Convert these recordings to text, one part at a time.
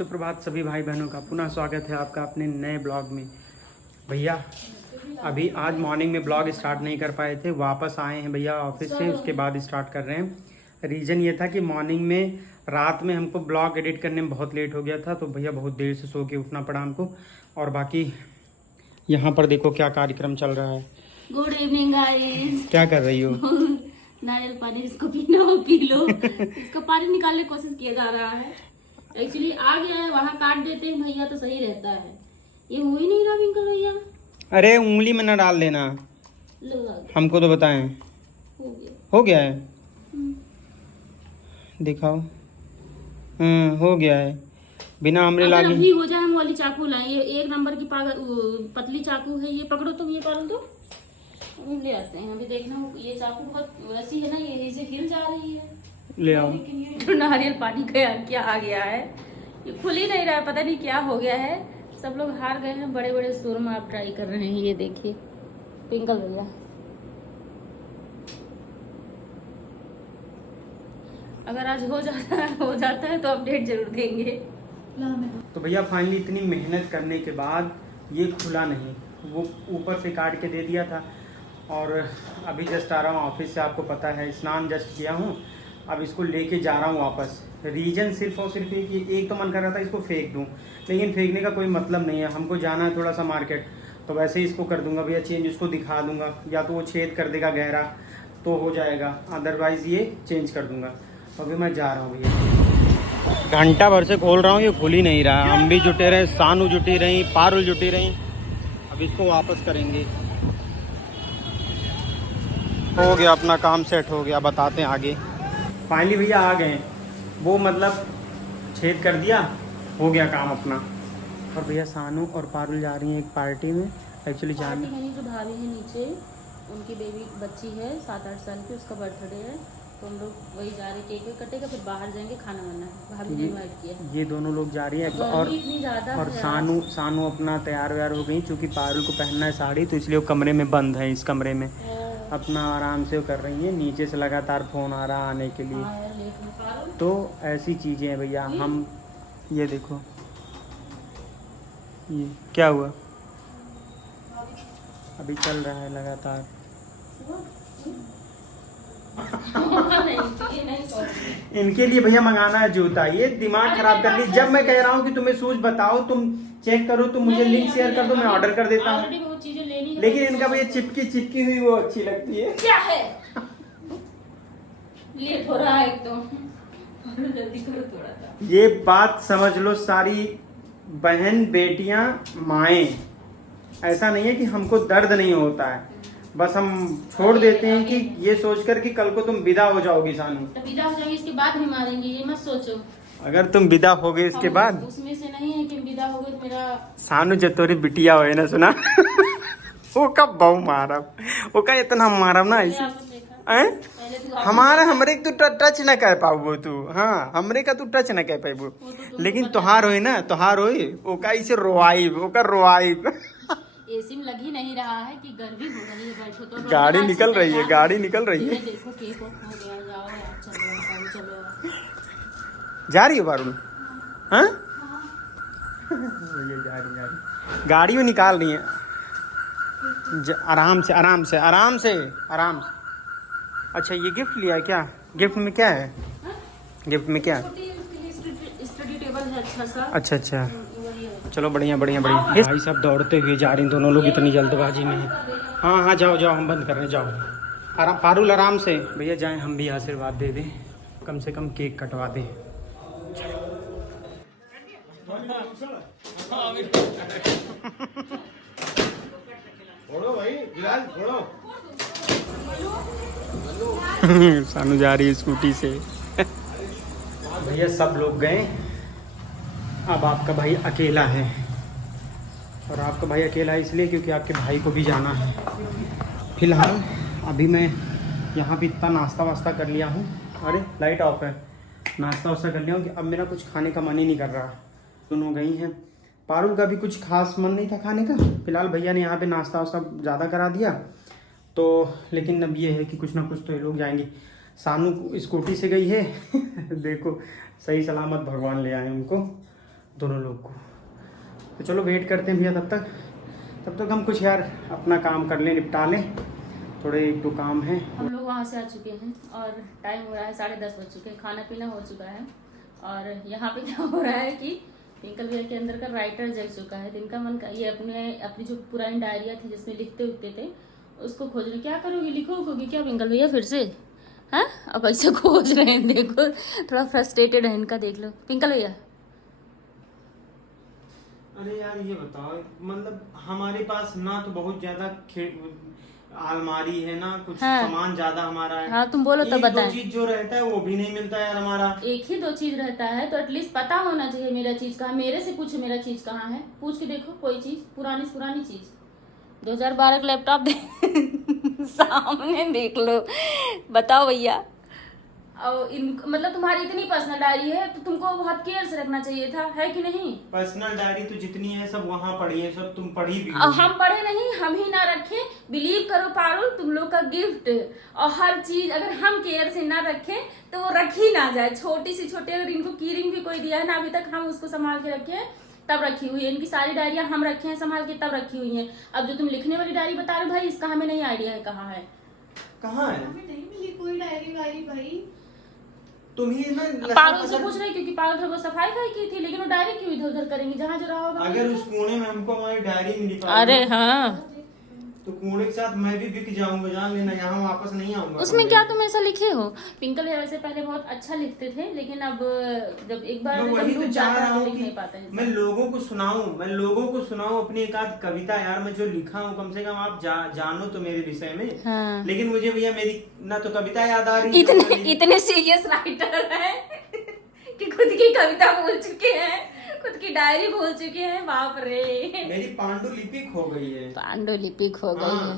सुप्रभात सभी भाई बहनों का पुनः स्वागत है आपका अपने नए ब्लॉग में। भैया अभी आज मॉर्निंग में ब्लॉग स्टार्ट नहीं कर पाए थे, वापस आए हैं भैया ऑफिस से, उसके बाद स्टार्ट कर रहे हैं। रीज़न ये था कि मॉर्निंग में रात में हमको ब्लॉग एडिट करने में बहुत लेट हो गया था, तो भैया बहुत देर से सो के उठना पड़ा हमको। और बाकी यहाँ पर देखो क्या कार्यक्रम चल रहा है। Good evening guys. क्या कर रही हो? नारियल पानी जिसको पीना हो पी लो। इसका पानी निकालने की कोशिश किया जा रहा है। एक्चुअली आ गया है, वहाँ काट देते हैं भैया तो सही रहता है। ये हो ही नहीं रहा विंकल भैया। अरे उंगली में न डाल देना, हमको तो बताएं। हो गया है, दिखाओ। हो गया है बिना अमरेला अगर अभी हो जाए हम वाली चाकू लाए, ये 1 नंबर की पतली चाकू है। ये पकड़ो तुम, ये पारो तो ले आते हैं। अभी देखना ये चाकू बहुत वैसी है ना, ये इसे हिल जा रही है। ले आओ। तो नारियल पानी का क्या आ गया है, ये खुल ही नहीं रहा है, पता नहीं क्या हो गया है। सब लोग हार गए हैं, बड़े बड़े शोरूम आप ट्राई कर रहे हैं। ये देखिए पिंकल भैया, अगर आज हो जाता है तो अपडेट जरूर देंगे। तो भैया फाइनली इतनी मेहनत करने के बाद ये खुला नहीं, वो ऊपर से काट के दे दिया था। और अभी जस्ट आ रहा हूँ ऑफिस से, आपको पता है स्नान जस्ट किया हूँ, अब इसको लेके जा रहा हूँ वापस। रीज़न सिर्फ और सिर्फ एक तो मन कर रहा था इसको फेंक दूँ, लेकिन फेंकने का कोई मतलब नहीं है। हमको जाना है थोड़ा सा मार्केट, तो वैसे ही इसको कर दूंगा भैया चेंज, उसको दिखा दूंगा, या तो वो छेद कर देगा गहरा तो हो जाएगा, अदरवाइज़ ये चेंज कर दूंगा। तो अभी मैं जा रहा हूँ भैया, घंटा भर से खोल रहा हूँ, ये खुल ही नहीं रहा। हम भी जुटे रहे, सानू जुटी रही, पारुल जुटी रही। अब इसको वापस करेंगे। हो गया अपना काम सेट हो गया, बताते हैं आगे। फाइनली भैया आ गए, वो मतलब छेद कर दिया, हो गया काम अपना। और भैया सानू और पारुल जा रही हैं एक पार्टी में। एक्चुअली जाने जो भाभी है नीचे, उनकी बेबी बच्ची है 7-8 साल की, उसका बर्थडे है, तो हम लोग वही जा रहे हैं। केक कटेगा फिर बाहर जाएंगे, खाना वाना है, भाभी ने इनवाइट किया। ये दोनों लोग जा रही हैं। और सानू अपना तैयार व्यार हो गई, क्योंकि पारुल को पहनना है साड़ी, तो इसलिए वो कमरे में बंद है। इस कमरे में अपना आराम से वो कर रही है। नीचे से लगातार फ़ोन आ रहा आने के लिए, तो ऐसी चीज़ें हैं भैया। हम ये देखो, ये क्या हुआ, अभी चल रहा है लगातार। इनके लिए भैया मंगाना है जूता, ये दिमाग खराब कर ली। जब मैं कह रहा हूँ कि तुम्हें शूज बताओ, तुम चेक करो, तुम मुझे लिंक शेयर कर दो, मैं ऑर्डर कर देता हूँ। लेकिन इनका भैया चिपकी हुई वो अच्छी लगती है। क्या है लेट हो रहा है एकदम, जल्दी करो थोड़ा सा। ये बात समझ लो सारी बहन बेटियां माएँ, ऐसा नहीं है कि हमको दर्द नहीं होता है, बस हम छोड़ देते हैं कि ये सोचकर कि कल को तुम विदा हो जाओगी। सानू तो विदा हो जाएगी, इसके बाद भी मारेंगे, ये मत सोचो। अगर तुम विदा हो गए इसके बाद, उसमें से नहीं है कि विदा हो गए मेरा। सानू जतोरी बिटिया हो ना, सुना वो कब बहु मारब, वो का इतना मारब ना हमारा हमरे तू टच न कर पाबो तू। हाँ हमरे का तू टच न कर पाबो, लेकिन तुहार होई ना, तुहार होई ओका इसे रोआइब, ओका रोआइब। एसी में लग ही नहीं रहा है कि गर्मी हो रही है, बैठो तो। गाड़ी निकल रही है, गाड़ी निकल रही है। देखो केक हो गया, जाओ यार, चलो जा रही है पारुल? हाँ ये जा रही, गाड़ी में निकाल रही है। आराम से आराम से आराम से आराम से। अच्छा ये गिफ्ट लिया है क्या? गिफ्ट में क्या है? गिफ्ट में क्या है? स्टडी टेबल है अच्छा सा। अच्छा चलो बढ़िया बढ़िया बढ़िया। भाई सब दौड़ते हुए जा रही हैं दोनों लोग, इतनी जल्दबाजी में है। हाँ जाओ हम बंद कर रहे हैं, जाओ पारुल आराम से। भैया जाएं हम भी आशीर्वाद दे दें, कम से कम केक कटवा दें। सानू जा रही है स्कूटी से। भैया सब लोग गए, अब आपका भाई अकेला है। और आपका भाई अकेला है इसलिए क्योंकि आपके भाई को भी जाना है। फिलहाल अभी मैं यहाँ भी इतना नाश्ता वास्ता कर लिया हूँ। अरे लाइट ऑफ है। नाश्ता वास्ता कर लिया हूँ कि अब मेरा कुछ खाने का मन ही नहीं कर रहा। दोनों गई हैं, पारुल का भी कुछ खास मन नहीं था खाने का। फिलहाल भैया ने यहाँ पे नाश्ता वास्ता ज़्यादा करा दिया, तो लेकिन अब ये है कि कुछ ना कुछ तो ये लोग जाएंगे। सानू स्कूटी से गई है देखो सही सलामत भगवान ले आए उनको। दोनों लोग को। तो चलो वेट करते हैं भैया तब तक हम कुछ यार अपना काम कर लें, निपटा लें, थोड़े एक दो काम हैं। हम लोग वहाँ से आ चुके हैं और टाइम हो रहा है 10:30 बज चुके हैं, खाना पीना हो चुका है। और यहाँ पे क्या हो रहा है कि पिंकल भैया के अंदर का राइटर जग चुका है। दिन का मन का ये अपनी जो पुरानी डायरिया थी जिसमें लिखते उठते थे उसको खोज रहे। क्या करोगी, लिखोगी क्या पिंकल भैया फिर से? हैं अब ऐसे खोज रहे हैं, देखो थोड़ा फ्रस्ट्रेटेड है इनका, देख लो पिंकल भैया। अरे यार ये बताओ, मतलब हमारे पास ना तो बहुत ज्यादा अलमारी है ना कुछ, हाँ। सामान ज्यादा हमारा है। हाँ तुम बोलो तब बताएं। दो चीज जो रहता है वो भी नहीं मिलता यार हमारा। एक ही 2 चीज रहता है तो एटलीस्ट पता होना चाहिए मेरा चीज कहाँ। मेरे से पूछो मेरा चीज कहाँ है, पूछ के देखो कोई चीज पुरानी से पुरानी चीज। 2012 का लैपटॉप सामने देख लो, बताओ भैया। और मतलब तुम्हारी इतनी पर्सनल डायरी है तो तुमको बहुत केयर से रखना चाहिए था, है कि नहीं? पर्सनल डायरी तो जितनी है सब वहाँ पड़ी है, सब तुम पढ़ी भी हम पढ़े नहीं, हम ही ना रखे। बिलीव करो पारुल, तुम लोग का गिफ्ट और हर चीज अगर हम केयर से ना रखें तो वो रखी ना जाए। छोटी सी छोटी अगर इनको की रिंग भी कोई दिया है ना अभी तक, हम उसको संभाल के रखे हैं तब रखी हुई है। इनकी सारी डायरियां हम रखे हैं संभाल के तब रखी हुई है। अब जो तुम लिखने वाली डायरी बता रहे भाई, इसका हमें नहीं आइडिया है कहाँ है। कहाँ है? हमें नहीं मिली कोई डायरी वायरी भाई। तुम ही ना पारुल से पूछ रहे क्योंकि पारुल थोड़ा सफाई की थी, लेकिन वो डायरी क्यों इधर उधर करेंगी, जहाँ जो रहा होगा। अगर उस कोने में हमको हमारी डायरी मिली अरे हाँ, तो कोने के साथ मैं भी बिक जाऊंगा, जान लेना, यहाँ वापस नहीं आऊंगा। उसमें क्या तुम ऐसा लिखे हो? पिंकल भैया वैसे पहले बहुत अच्छा लिखते थे, लेकिन अब जब एक बार मैं वही तो चाह रहा हूँ लिख कि नहीं पाते हैं। मैं लोगों को सुनाऊं अपनी एक आध कविता यार, मैं जो लिखा हूँ कम से कम आप जानो तो मेरे विषय में। हाँ। लेकिन मुझे भैया मेरी ना तो कविता याद आ रही है, इतने सीरियस राइटर है कि खुद की कविता भूल चुके हैं, खुद की डायरी भूल चुके हैं। बाप रे, मेरी पांडुलिपि खो गई है। पांडुलिपि खो गई है।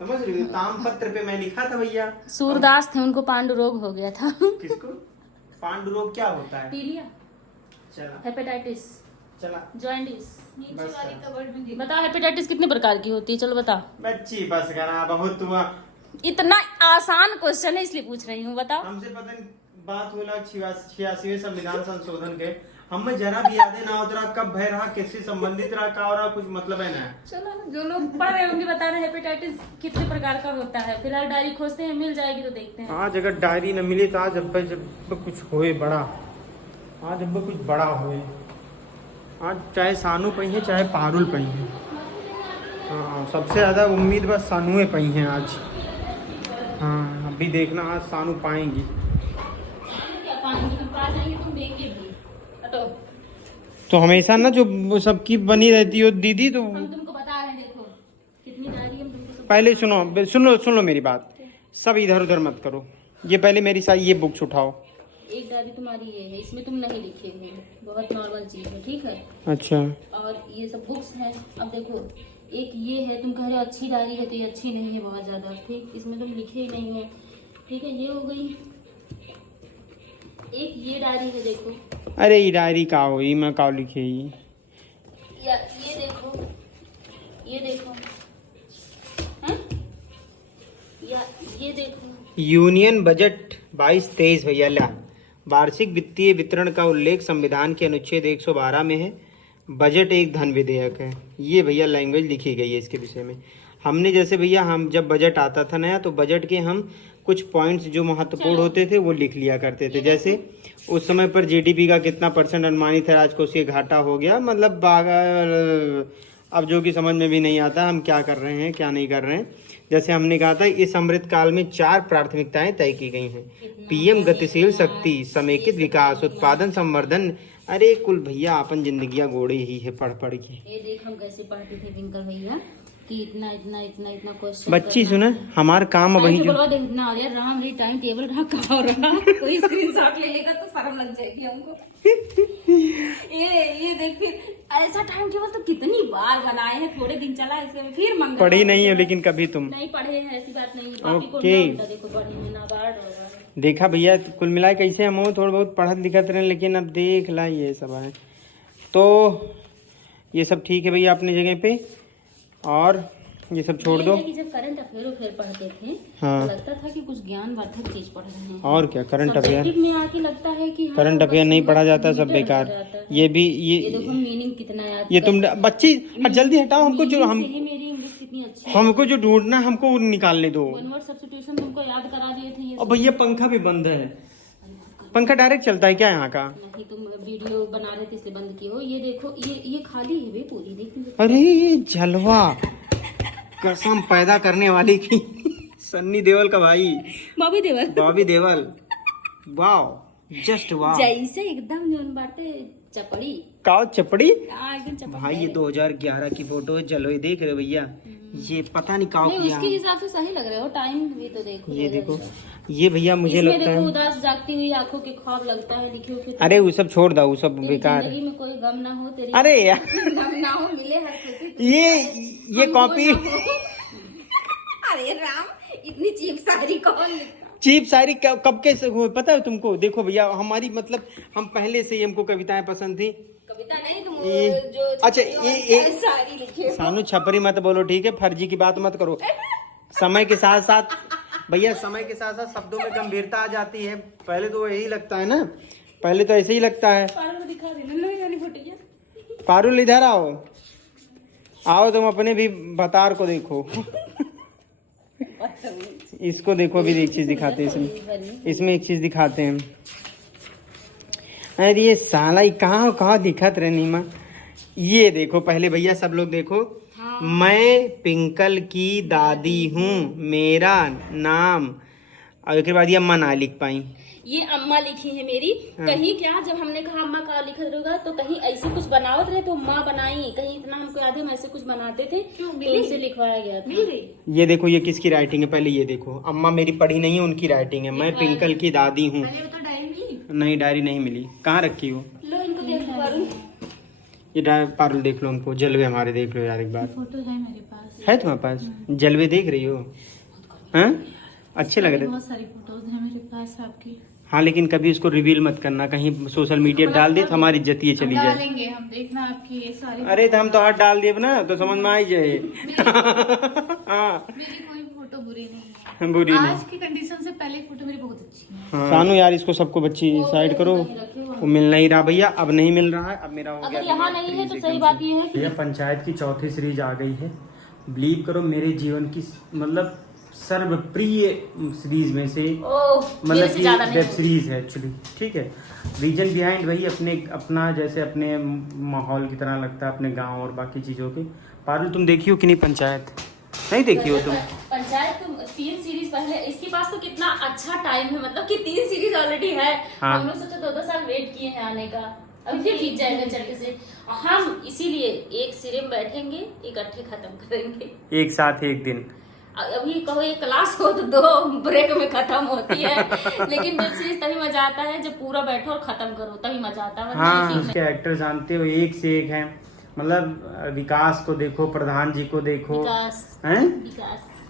समझ रही हो, तामपत्र पे मैं लिखा था भैया। सूरदास थे, उनको पांडु रोग हो गया था। किसको? पांडु रोग क्या होता है? पीलिया, चला हेपेटाइटिस, चला जॉइंटिस। नीचे वाली कबर्ड में देखो। बताओ हेपेटाइटिस कितने प्रकार की होती है, चलो बताओ। बच्ची बस करा, बहुत हुआ। इतना आसान क्वेश्चन है इसलिए पूछ रही हूँ, बताओ। हमसे पता नहीं बात होला 86वें संविधान संशोधन के, हमें जरा भी याद ना होता कब भय रहा, किससे संबंधित रहा, का और कुछ मतलब है ना। चलो जो लोग पढ़ रहे होंगे बता रहे हेपेटाइटिस कितने प्रकार का होता है। फिलहाल डायरी खोजते हैं, मिल जाएगी तो देखते हैं। आज अगर डायरी न मिली तो आज जब कुछ होए बड़ा, आज अब कुछ बड़ा होए। आज चाहे सानू पई है चाहे पारुल पई है, हाँ सबसे ज्यादा उम्मीद बस सानुए पई है आज। हाँ अभी देखना आज सानू पाएंगी। तो हमेशा ना जो सबकी बनी रहती हो दीदी, तो हम तुमको बता रहे हैं, देखो कितनी डायरी हम तुमको पहले सुन लो मेरी बात, सब इधर उधर मत करो। ये पहले मेरी सारी ये बुक्स उठाओ। एक डायरी तुम्हारी ये है, इसमें तुम नहीं लिखे हो, बहुत नॉर्मल चीज है, ठीक है। अच्छा, और ये सब बुक्स हैं। अब देखो एक ये है, तुम कह रहे हो अच्छी डायरी है, तो ये अच्छी नहीं है बहुत ज्यादा, ठीक, इसमें तुम लिखे ही नहीं हो, ठीक है, ये हो गई। एक ये डायरी है, देखो। अरे ये डायरी का हुई, मैं का लिखे ही। या ये देखो, ये देखो, हैं? या ये देखो, यूनियन बजट 22-23 भैया ला, वार्षिक वित्तीय वितरण का उल्लेख संविधान के अनुच्छेद 112 में है। बजट एक धन विधेयक है। ये भैया लैंग्वेज लिखी गई है इसके विषय में। हमने जैसे भैया हम जब बजट आता था नया, तो बजट के हम कुछ पॉइंट्स जो महत्वपूर्ण होते थे वो लिख लिया करते थे। जैसे उस समय पर जीडीपी का कितना % अनुमानित है, राजकोषीय घाटा हो गया, मतलब अब जो कि समझ में भी नहीं आता हम क्या कर रहे हैं क्या नहीं कर रहे हैं। जैसे हमने कहा था इस अमृत काल में 4 प्राथमिकताएं तय की गई हैं। पीएम गतिशील शक्ति, समेकित विकास, उत्पादन संवर्धन। अरे कुल भैया अपन जिंदगियां गोड़े ही है पढ़ पढ़ के। ये देख हम कैसे पढ़ते थे पिंकल भैया कि इतना इतना इतना इतना क्वेश्चन। बच्ची सुना, हमारा काम वही जो देखना यार, राम रे टाइम टेबल रहा कहाँ रहा, कोई स्क्रीनशॉट ले लेगा तो शर्म लग जाएगी हमको। ये देख, फिर ऐसा टाइम टेबल तो कितनी बार बनाए हैं, थोड़े दिन चला इसमें फिर मंगल पढ़ी नहीं है, लेकिन कभी तुम नहीं पढ़े हैं, ऐसी बात नहीं। पापी को ओके। ना देखो पढ़े हैं ना बार देखा भैया, कुल मिला कैसे हम थोड़ा बहुत पढ़त लिखत रहे, लेकिन अब देख ला ये सब है। तो ये सब ठीक है भैया अपनी जगह पे। और ये सब छोड़ दो। कि जब करंट अफेयर पढ़ते थे हाँ। तो लगता था कि कुछ ज्ञानवर्धक चीज पढ़ रहे हैं। और क्या, करंट अफेयर में आके लगता है कि करंट अफेयर नहीं पढ़ा जाता, सब बेकार। ये भी ये देखो मीनिंग कितना याद ये तुम बच्ची जल्दी हटाओ, हमको जो हम मेरी इंग्लिश कितनी अच्छी हमको जो ढूंढना है हमको निकालने दो। वन वर्ड सब्स्टिट्यूशन तुमको याद करा दिए थे। और भैया पंखा भी बंद है, पंखा डायरेक्ट चलता है क्या यहाँ का? नहीं, तुम वीडियो बना रहे थे इसलिए बंद किए हो। ये देखो, ये खाली है बे पूरी, देख। अरे ये जलवा, कसम पैदा करने वाली की सन्नी देओल का भाई, बॉबी देओल। वाह, जस्ट वाह, जैसे एकदम जोन बाटे चपड़ी काव चपड़ी। एकदम चपड़ी भाई ये 2011 की फोटो है, चलो ये देख रहे हो भैया, ये पता नहीं काव किया। उसके हिसाब से सही लग रहे हो, टाइम भी तो देखो। ये देखो, ये भैया मुझे लगता है उदास जागती हुई आंखों के ख्वाब लगता है, लिखे हो। अरे वो सब छोड़ दो, वो सब बेकार। जिंदगी में कोई गम ना हो तेरी, अरे यार गम ना हो, मिले हर खुशी। ये कॉपी। अरे राम, इतनी चीप शायरी कौन लिखता? चीप शायरी कब के हुए पता है तुमको? देखो भैया, हमारी मतलब हम पहले से ही हमको कविताएं पसंद थी। कविता नहीं, तुम जो अच्छा ये शायरी लिखे। सानू छपरी मत बोलो, ठीक है? फर्जी की बात मत करो। समय के साथ साथ भैया, समय के साथ साथ शब्दों में गंभीरता आ जाती है। पहले तो यही लगता है ना, पहले तो ऐसे ही लगता है। पारुल इधर आओ, आओ तुम अपने भी बतार को देखो। इसको देखो, भी एक चीज दिखाते हैं इसमें एक चीज दिखाते हैं। अरे ये साला कहाँ दिखत रहे नीमा। ये देखो पहले भैया, सब लोग देखो। हाँ। मैं पिंकल की दादी हूँ, मेरा नाम, और उसके बाद ये अम्मा ना लिख पाई। ये अम्मा लिखी है मेरी। हाँ। कहीं क्या, जब हमने कहा अम्मा का लिखा रहेगा तो कहीं ऐसे कुछ बनावत रहे तो माँ बनाई, कहीं इतना हमको याद है हम ऐसे कुछ बनाते थे, तो इसे लिखवाया गया था। ये देखो, ये किसकी राइटिंग है? पहले ये देखो, अम्मा मेरी पढ़ी नहीं है, उनकी राइटिंग है। मैं पिंकल की दादी हूँ। नहीं, डायरी नहीं मिली। कहाँ रखी हो? लो इनको देख लो, ये पारुल देख लो, हमको जलवे हमारे देख लो यार एक बार। फोटो है मेरे पास। है तुम्हारे पास? जलवे देख रही हो? हाँ, अच्छे लग रहे। बहुत सारी फोटोज है मेरे पास आपकी। हाँ, लेकिन कभी उसको रिवील मत करना, कहीं सोशल मीडिया डाल दे तो हमारी इज्जत ये चली जाए। डालेंगे हम, देखना आपकी ये सारी। अरे तो हम तो हाथ डाल दिए ना, तो समझ में आ ही जाए। हाँ, मेरी कोई फोटो बुरी नहीं है, बुरी नहीं। आज की कंडीशन से पहले फोटो मेरी बहुत अच्छी है। हाँ। सानू यार, इसको सबको बच्ची साइड करो। वो मिल नहीं रहा भैया, अब नहीं मिल रहा है। अब मेरा हो गया। अगर यहाँ नहीं है तो सही बात ये है कि भैया पंचायत की चौथी सीरीज आ गई है। बिलीव करो, मेरे जीवन की मतलब सर्वप्रिय सीरीज में से, मतलब कि वेब सीरीज है एक्चुअली, ठीक है। रीजन बिहाइंड वही अपना जैसे अपने माहौल की तरह लगता है, अपने गांव और बाकी चीज़ों के। पारुल तुम देखी हो कि नहीं पंचायत? नहीं देखी हो तुम? पंचायत तो 3 सीरीज पहले, इसके पास तो कितना अच्छा टाइम है, मतलब कि 3 सीरीज ऑलरेडी है। हाँ। हम लोग सोचा 2-2 साल वेट किए हैं आने का, अभी फिर बीत जाएगा चलके से। हम इसीलिए एक सीरीज में बैठेंगे, इकट्ठे खत्म करेंगे एक साथ एक दिन। अभी कहो एक क्लास हो तो 2 ब्रेक में खत्म होती है, लेकिन वेब सीरीज तभी मजा आता है जब पूरा बैठो और खत्म करो, तभी मजा आता है। हाँ, उसके एक्टर जानते हो, एक से एक हैं। मतलब विकास को देखो, प्रधान जी को देखो,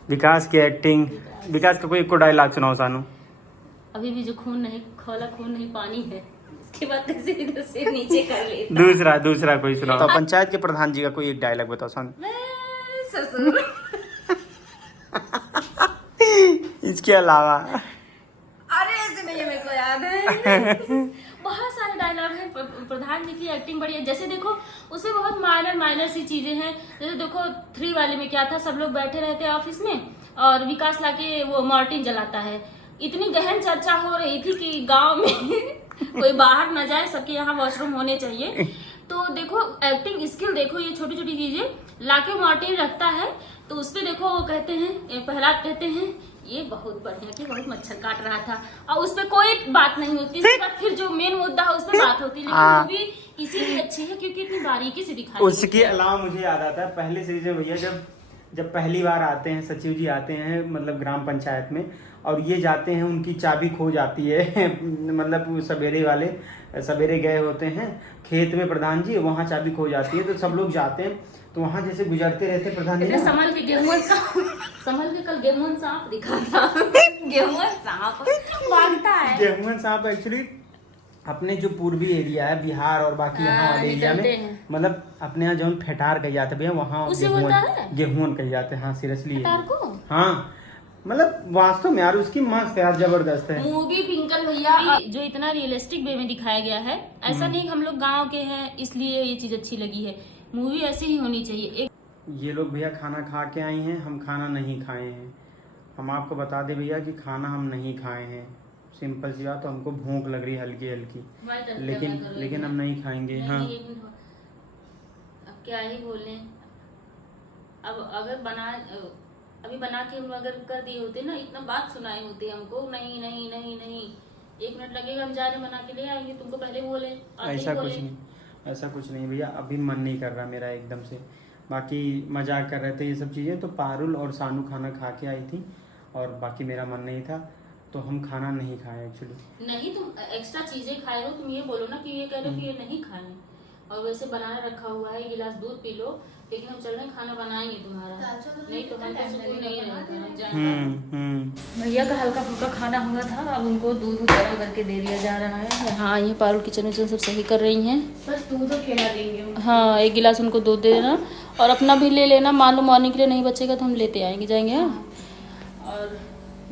विकास की एक्टिंग। विकास का कोई एक को डायलॉग सुनाओ सानू। अभी भी जो खून नहीं खोला, खून नहीं पानी है, इसके बाद कैसे इधर से नीचे कर लेता। दूसरा कोई सुनाओ। तो पंचायत के प्रधान जी का कोई एक डायलॉग बताओ सानू। ससुर। इसके अलावा अरे ऐसे नहीं है, मेरे को याद है। बहुत सारे डायलॉग हैं। प्रधान जी की एक्टिंग बढ़िया। जैसे देखो उसमें बहुत माइनर सी चीजें हैं। जैसे देखो 3 वाले में क्या था, सब लोग बैठे रहते हैं ऑफिस में और विकास लाके वो मॉर्टिन जलाता है। इतनी गहन चर्चा हो रही थी कि गांव में कोई बाहर न जाए, सबके यहाँ वॉशरूम होने चाहिए। तो देखो एक्टिंग स्किल देखो, ये छोटी छोटी चीजें लाके मॉर्टिन रखता है तो उसपे देखो वो कहते हैं, प्रहलाद कहते हैं ये बहुत बढ़िया कि बहुत मच्छर काट रहा था, और उसपे कोई बात नहीं होती। इसके बाद फिर जो मेन मुद्दा है उस पर बात होती है। लेकिन मूवी इसीलिए अच्छी है क्योंकि इतनी बारीकी से दिखाई। उसके अलावा मुझे याद आता है पहले सीरीज में भैया, जब पहली बार आते हैं सचिव जी आते हैं मतलब ग्राम पंचायत में, और ये जाते हैं, उनकी चाबी खो जाती है। मतलब सवेरे गए होते हैं खेत में प्रधान जी, वहाँ चाबी खो जाती है, तो सब लोग जाते हैं, तो वहाँ जैसे गुजरते रहते प्रधान जी, संभल के कल गेहूं सांप दिखा था। गेहूं सांप भागता है। गेहूं सांप एक्चुअली अपने जो पूर्वी एरिया है बिहार और बाकी यहाँ वाले एरिया निकलते में हैं। मतलब अपने यहाँ जो फेटार कही जाते भैया वहाँ उसे बोलता है? गेहूं कही जाते हैं। हाँ सीरियसली फेटार को? हाँ मतलब वास्तव में यार उसकी मस्त यार जबरदस्त है मूवी पिंकल भैया जो इतना रियलिस्टिक वे में दिखाया गया है, ऐसा नहीं कि हम लोग गांव के हैं इसलिए ये चीज अच्छी लगी है। मूवी ऐसी ही होनी चाहिए। ये लोग भैया खाना खा के आई हैं, हम खाना नहीं खाए हैं। हम आपको बता दें भैया कि खाना हम नहीं खाए हैं, सिंपल सी बात। तो हमको भूख लग रही है हल्की हल्की, लेकिन हम नहीं खाएंगे। हाँ अब क्या ही बोले। अब अगर अभी बना के हम अगर कर दिए होते ना, इतना बात सुनाए होते हमको, नहीं नहीं नहीं नहीं 1 मिनट लगेगा हम जा रहे बना के ले आएंगे, तुमको पहले बोले। ऐसा कुछ नहीं भैया, अभी मन नहीं कर रहा मेरा एकदम से। बाकी मजाक कर रहे थे ये सब चीज़ें, तो पारुल और सानू खाना खा के आई थी और बाकी मेरा मन नहीं था, तो हम खाना नहीं खाए एक्चुअली। नहीं तुम एक्स्ट्रा चीजें खाए हो, तुम ये बोलो ना कि ये कह रहे हो कि ये नहीं खाए, और वैसे बनाना रखा हुआ है, 1 गिलास दूध पी लो, लेकिन हम चल रहे हैं खाना बनाएंगे तुम्हारा, नहीं तो हमको सुकून नहीं रहेगा। भैया का हल्का फुल्का खाना हुआ था, अब उनको दूध गर्म करके दे दिया जा रहा है। हाँ ये पारुल किचन में सब सही कर रही हैं, बस दूध और केला देंगे। हाँ 1 गिलास उनको दूध दे देना और अपना भी ले लेना, मान लो मॉर्निंग के लिए नहीं बचेगा तो हम लेते जाएंगे। हाँ और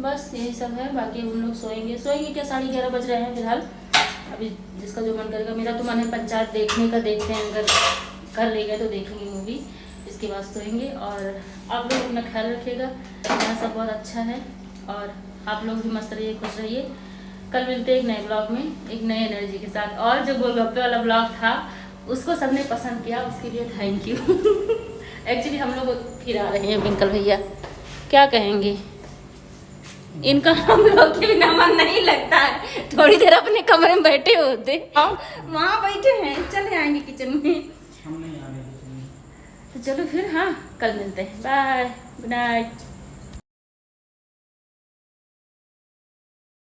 बस यही सब है। बाकी हम लोग सोएंगे क्या, 11:30 बज रहे हैं फिलहाल। अभी जिसका जो मन करेगा, मेरा तो मन है पंचायत देखने का, देखते हैं अगर कर लेगा तो देखेंगे मूवी, इसके बाद सोएंगे। और आप लोग अपना ख्याल रखिएगा, यहाँ सब बहुत अच्छा है और आप लोग भी मस्त रहिए, खुश रहिए। कल मिलते हैं एक नए ब्लॉग में, एक नए एनर्जी के साथ। और जो गोलगप्पे वाला ब्लॉग था उसको सबने पसंद किया, उसके लिए थैंक यू। एक्चुअली हम लोग फिर आ रहे हैं पिंकल भैया, क्या कहेंगे, इनका हम लोग के बिना मन नहीं लगता है। थोड़ी देर अपने कमरे में बैठे होते, वहाँ बैठे हैं, चले आएंगे किचन में, हम नहीं आ रहे। तो चलो फिर हाँ कल मिलते हैं, बाय, गुड नाइट।